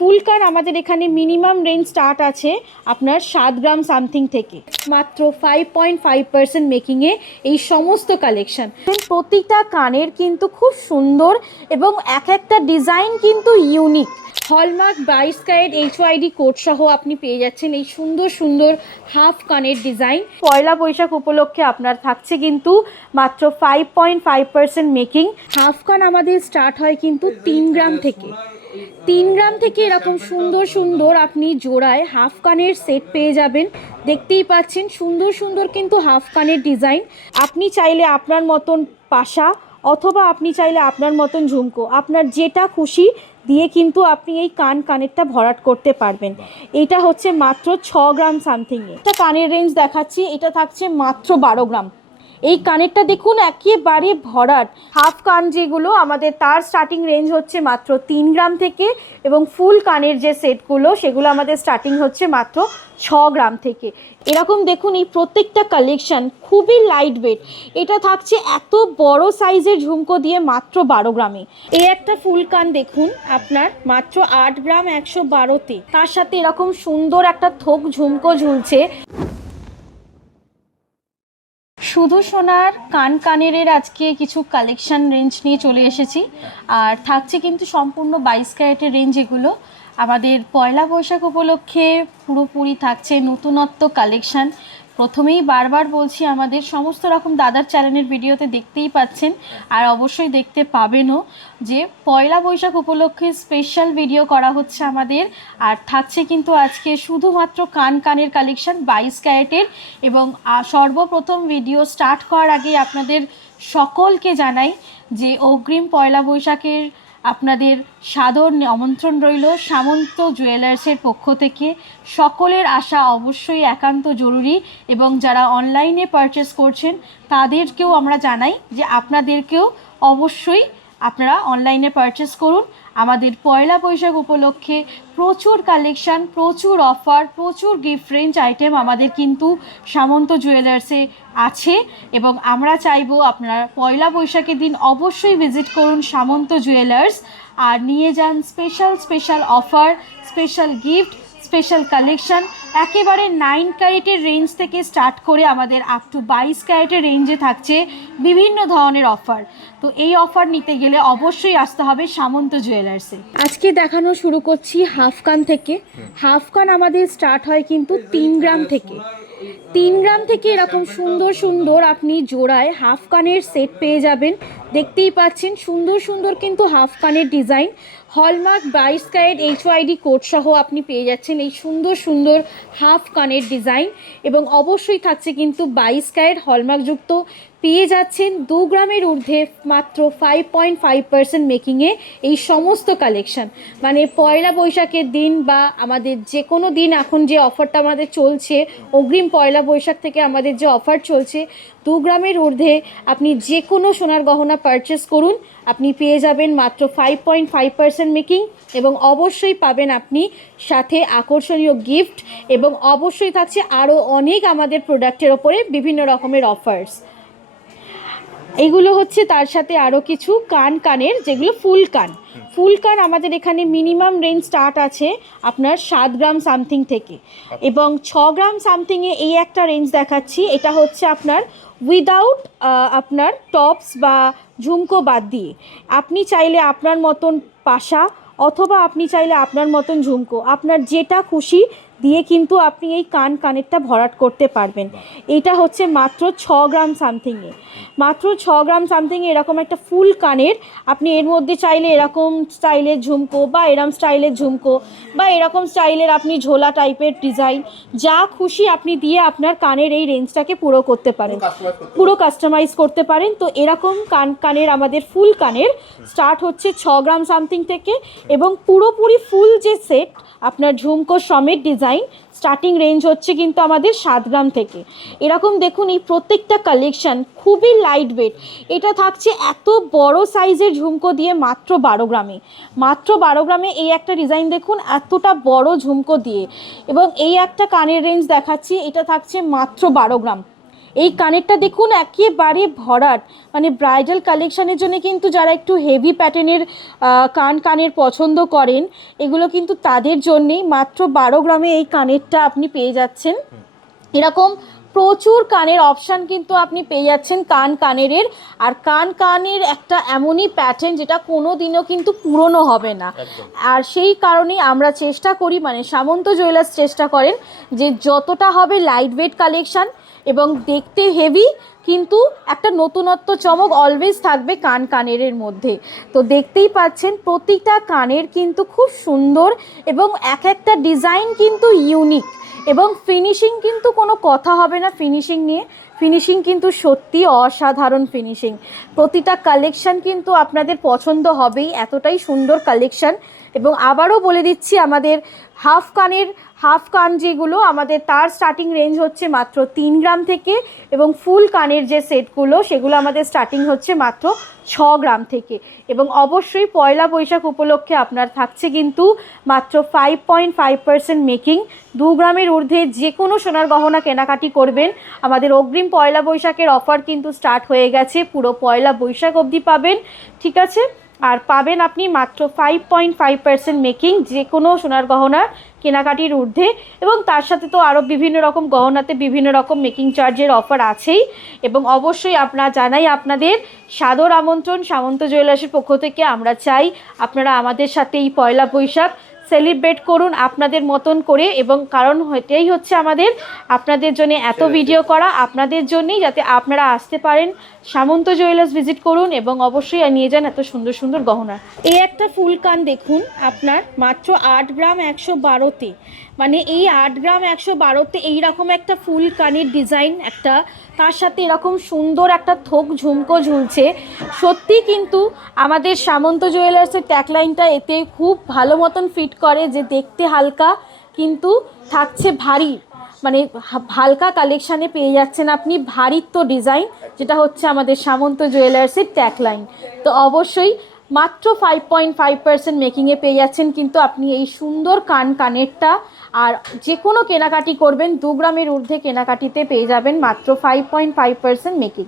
ফুল কান আমাদের এখানে মিনিমাম রেঞ্জ স্টার্ট আছে আপনার 7 গ্রাম সামথিং থেকে, মাত্র 5.5% মেকিংয়ে এই সমস্ত কালেকশন। প্রতিটা কানের কিন্তু খুব সুন্দর এবং এক একটা ডিজাইন কিন্তু unique. Hallmark 22 carat HYD code সহ আপনি পেয়ে যাচ্ছেন এই সুন্দর সুন্দর হাফ কানের ডিজাইন। পয়লা বৈশাখ উপলক্ষে আপনার থাকছে কিন্তু মাত্র 5.5% মেকিং। হাফ কান আমাদের স্টার্ট হয় কিন্তু 3 গ্রাম থেকে। 3 গ্রাম থেকে এরকম সুন্দর সুন্দর আপনি জোড়ায় হাফ কানের সেট পেয়ে যাবেন। দেখতেই পাচ্ছেন সুন্দর সুন্দর কিন্তু হাফ কানের ডিজাইন। আপনি চাইলে আপনার মতন পাশা অথবা আপনি চাইলে আপনার মতন ঝুমকো, আপনার যেটা খুশি দিয়ে কিন্তু আপনি এই কানেরটা ভরাট করতে পারবেন। এটা হচ্ছে মাত্র 6 গ্রাম সামথিংয়ে। একটা কানের রেঞ্জ দেখাচ্ছি, এটা থাকছে মাত্র 12 গ্রাম। এই কানেরটা দেখুন একেবারে ভরাট। হাফ কান যেগুলো আমাদের তার স্টার্টিং রেঞ্জ হচ্ছে মাত্র 3 গ্রাম থেকে, এবং ফুল কানের যে সেটগুলো সেগুলো আমাদের স্টার্টিং হচ্ছে মাত্র 6 গ্রাম থেকে। এরকম দেখুন এই প্রত্যেকটা কালেকশন খুবই লাইট ওয়েট। এটা থাকছে এত বড় সাইজের ঝুমকো দিয়ে মাত্র 12 গ্রামে। এই একটা ফুল কান দেখুন আপনার মাত্র 8 গ্রাম 112তে, তার সাথে এরকম সুন্দর একটা থোক ঝুমকো ঝুলছে। শুধু সোনার কানের আজকে কিছু কালেকশন রেঞ্জ নিয়ে চলে এসেছি, আর থাকছে কিন্তু সম্পূর্ণ 22 ক্যারেটের রেঞ্জ। এগুলো আমাদের পয়লা বৈশাখ উপলক্ষে পুরোপুরি থাকছে নতুনত্ব কালেকশন। প্রথমেই বারবার বলছি, আমাদের সমস্ত রকম দাদার চ্যানেলের ভিডিওতে দেখতেই পাচ্ছেন, আর অবশ্যই দেখতে পাবেনও, যে পয়লা বৈশাখ উপলক্ষে স্পেশাল ভিডিও করা হচ্ছে আমাদের। আর থাকছে কিন্তু আজকে শুধুমাত্র কানের কালেকশন 22 ক্যারেটের। এবং সর্বপ্রথম ভিডিও স্টার্ট করার আগে আপনাদের সকলকে জানাই যে অগ্রিম পয়লা বৈশাখের আপনাদের সাদর আমন্ত্রণ রইল সামন্ত জুয়েলার্সের পক্ষ থেকে। সকলের আসা অবশ্যই একান্ত জরুরি, এবং যারা অনলাইনে পারচেস করছেন তাদেরকেও আমরা জানাই যে আপনাদেরকেও অবশ্যই আপনারা অনলাইনে পারচেস করুন। আমাদের পয়লা বৈশাখ উপলক্ষে প্রচুর কালেকশান, প্রচুর অফার, প্রচুর গিফট রেঞ্জ আইটেম আমাদের কিন্তু সামন্ত জুয়েলার্সে আছে, এবং আমরা চাইবো আপনারা পয়লা বৈশাখের দিন অবশ্যই ভিজিট করুন সামন্ত জুয়েলার্স, আর নিয়ে যান special offer, special gift, special collection. একেবারে 9 ক্যারেটের রেঞ্জ থেকে স্টার্ট করে আমাদের আপ টু 22 ক্যারেটের রেঞ্জে থাকছে বিভিন্ন ধরনের অফার। তো এই অফার নিতে গেলে অবশ্যই আসতে হবে সামন্ত জুয়েলার্সে। আজকে দেখানো শুরু করছি হাফ কান থেকে। হাফ কান আমাদের স্টার্ট হয় কিন্তু 3 গ্রাম থেকে। 3 গ্রাম থেকে এরকম সুন্দর সুন্দর আপনি জোড়ায় হাফ কানের সেট পেয়ে যাবেন। দেখতেই পাচ্ছেন সুন্দর সুন্দর কিন্তু হাফ কানের design. Hallmark 22 carat HYD code সহ আপনি পেয়ে যাচ্ছেন এই সুন্দর সুন্দর হাফ কানের ডিজাইন, এবং অবশ্যই থাকছে কিন্তু 22 ক্যারেট হলমার্কযুক্ত। পেয়ে যাচ্ছেন 2 গ্রামের ঊর্ধ্বে মাত্র 5.5% মেকিংয়ে এই সমস্ত কালেকশন। মানে পয়লা বৈশাখের দিন বা আমাদের যে কোনো দিন, এখন যে অফারটা আমাদের চলছে অগ্রিম পয়লা বৈশাখ থেকে আমাদের যে অফার চলছে, 2 গ্রামের ঊর্ধ্বে আপনি যে কোনো সোনার গহনা পারচেস করুন, আপনি পেয়ে যাবেন মাত্র 5.5% মেকিং, এবং অবশ্যই পাবেন আপনি সাথে আকর্ষণীয় গিফট, এবং অবশ্যই থাকছে আরও অনেক আমাদের প্রোডাক্টের ওপরে বিভিন্ন রকমের অফার্স। এগুলো হচ্ছে তার সাথে আরও কিছু কানের যেগুলো ফুল কান আমাদের এখানে মিনিমাম রেঞ্জ স্টার্ট আছে আপনার 7 গ্রাম সামথিং থেকে, এবং 6 গ্রাম সামথিংয়ে এই একটা রেঞ্জ দেখাচ্ছি। এটা হচ্ছে আপনার উইদাউট আপনার টপস বা ঝুমকো বাদ দিয়ে। আপনি চাইলে আপনার মতন পাশা অথবা আপনি চাইলে আপনার মতন ঝুমকো, আপনার যেটা খুশি দিয়ে কিন্তু আপনি এই কানেরটা ভরাট করতে পারবেন। এটা হচ্ছে মাত্র 6 গ্রাম সামথিংয়ে। মাত্র 6 গ্রাম সামথিংয়ে এরকম একটা ফুল কানের আপনি এর মধ্যে চাইলে এরকম স্টাইলের ঝুমকো বা এরকম স্টাইলের ঝুমকো বা এরকম স্টাইলের আপনি ঝোলা টাইপের ডিজাইন, যা খুশি আপনি দিয়ে আপনার কানের এই রেঞ্জটাকে পুরো করতে পারেন, পুরো কাস্টমাইজ করতে পারেন। তো এরকম কানের আমাদের ফুল কানের স্টার্ট হচ্ছে 6 গ্রাম সামথিং থেকে, এবং পুরোপুরি ফুল যে সেট আপনার ঝুমকো সমেত ডিজাইন স্টার্টিং রেঞ্জ হচ্ছে কিন্তু আমাদের 7 গ্রাম থেকে। এরকম দেখুন এই প্রত্যেকটা কালেকশন খুবই লাইট ওয়েট। এটা থাকছে এত বড় সাইজের ঝুমকো দিয়ে মাত্র 12 গ্রামে। মাত্র 12 গ্রামে এই একটা ডিজাইন দেখুন এতটা বড় ঝুমকো দিয়ে, এবং এই একটা কানের রেঞ্জ দেখাচ্ছি, এটা থাকছে মাত্র 12 গ্রাম। এই কানেরটা দেখুন একেবারে ভরাট, মানে ব্রাইডাল কালেকশানের জন্য কিন্তু যারা একটু হেভি প্যাটার্নের কানের পছন্দ করেন, এগুলো কিন্তু তাদের জন্যেই। মাত্র 12 গ্রামে এই কানেরটা আপনি পেয়ে যাচ্ছেন। এরকম প্রচুর কানের অপশান কিন্তু আপনি পেয়ে যাচ্ছেন কানের। আর কানের একটা এমনই প্যাটার্ন যেটা কোনো দিনও কিন্তু পুরনো হবে না। আর সেই কারণেই আমরা চেষ্টা করি, মানে সামন্ত জুয়েলার্স চেষ্টা করেন যে যতটা হবে লাইট ওয়েট কালেকশান এবং দেখতে হেভি, কিন্তু একটা নতুনত্ব চমক অলওয়েজ থাকবে কানের মধ্যে। তো দেখতেই পাচ্ছেন প্রতিটা কানের কিন্তু খুব সুন্দর এবং এক একটা ডিজাইন কিন্তু ইউনিক, এবং ফিনিশিং কিন্তু কোনো কথা হবে না ফিনিশিং নিয়ে। ফিনিশিং কিন্তু সত্যি অসাধারণ ফিনিশিং। প্রতিটা কালেকশান কিন্তু আপনাদের পছন্দ হবেই, এতটাই সুন্দর কালেকশান। এবং আবারও বলে দিচ্ছি, আমাদের হাফ কান যেগুলো আমাদের তার স্টার্টিং রেঞ্জ হচ্ছে মাত্র 3 গ্রাম থেকে, এবং ফুল কানের যে সেটগুলো সেগুলো আমাদের স্টার্টিং হচ্ছে মাত্র 6 গ্রাম থেকে। এবং অবশ্যই পয়লা বৈশাখ উপলক্ষে আপনার থাকছে কিন্তু মাত্র 5.5% মেকিং। 2 গ্রামের ঊর্ধ্বে যে কোনো সোনার গহনা কেনাকাটি করবেন, আমাদের অগ্রিম পয়লা বৈশাখের অফার কিন্তু স্টার্ট হয়ে গেছে, পুরো পয়লা বৈশাখ অবধি পাবেন, ঠিক আছে। আর পাবেন আপনি মাত্র 5.5% মেকিং যে কোনো সোনার গহনা কেনাকাটির ঊর্ধ্বে। এবং তার সাথে তো আরও বিভিন্ন রকম গহনাতে বিভিন্ন রকম মেকিং চার্জের অফার আছেই। এবং অবশ্যই জানাই আপনাদের সাদর আমন্ত্রণ সামন্ত জুয়েলার্সের পক্ষ থেকে। আমরা চাই আপনারা আমাদের সাথে এই পয়লা বৈশাখ সেলিব্রেট করুন আপনাদের মতন করে, এবং কারণ এটাই হচ্ছে আমাদের আপনাদের জন্য এত ভিডিও করা, আপনাদের জন্যই, যাতে আপনারা আসতে পারেন, সামন্ত জুয়েলার্স ভিজিট করুন এবং অবশ্যই নিয়ে যান এত সুন্দর সুন্দর গহনা। এই একটা ফুল কান দেখুন আপনার মাত্র 8 গ্রাম 112-তে, মানে এই 8 গ্রাম 112-তে এইরকম একটা ফুল কানের ডিজাইন, একটা তার সাথে এরকম সুন্দর একটা থোক ঝুমকো ঝুলছে। সত্যি কিন্তু আমাদের সামন্ত জুয়েলার্সের ট্যাগলাইনটা এতে খুব ভালো মতন ফিট করে, যে দেখতে হালকা কিন্তু থাকছে ভারী, মানে হালকা কালেকশানে পেয়ে যাচ্ছেন আপনি ভারিত্ব ডিজাইন, যেটা হচ্ছে আমাদের সামন্ত জুয়েলার্সের ট্যাগলাইন। তো অবশ্যই মাত্র 5.5% মেকিংয়ে পেয়ে যাচ্ছেন কিন্তু আপনি এই সুন্দর কানেরটা। আর যে কোনো কেনাকাটি করবেন 2 গ্রামের ঊর্ধ্বে কেনাকাটিতে পেয়ে যাবেন মাত্র 5.5% মেকিং।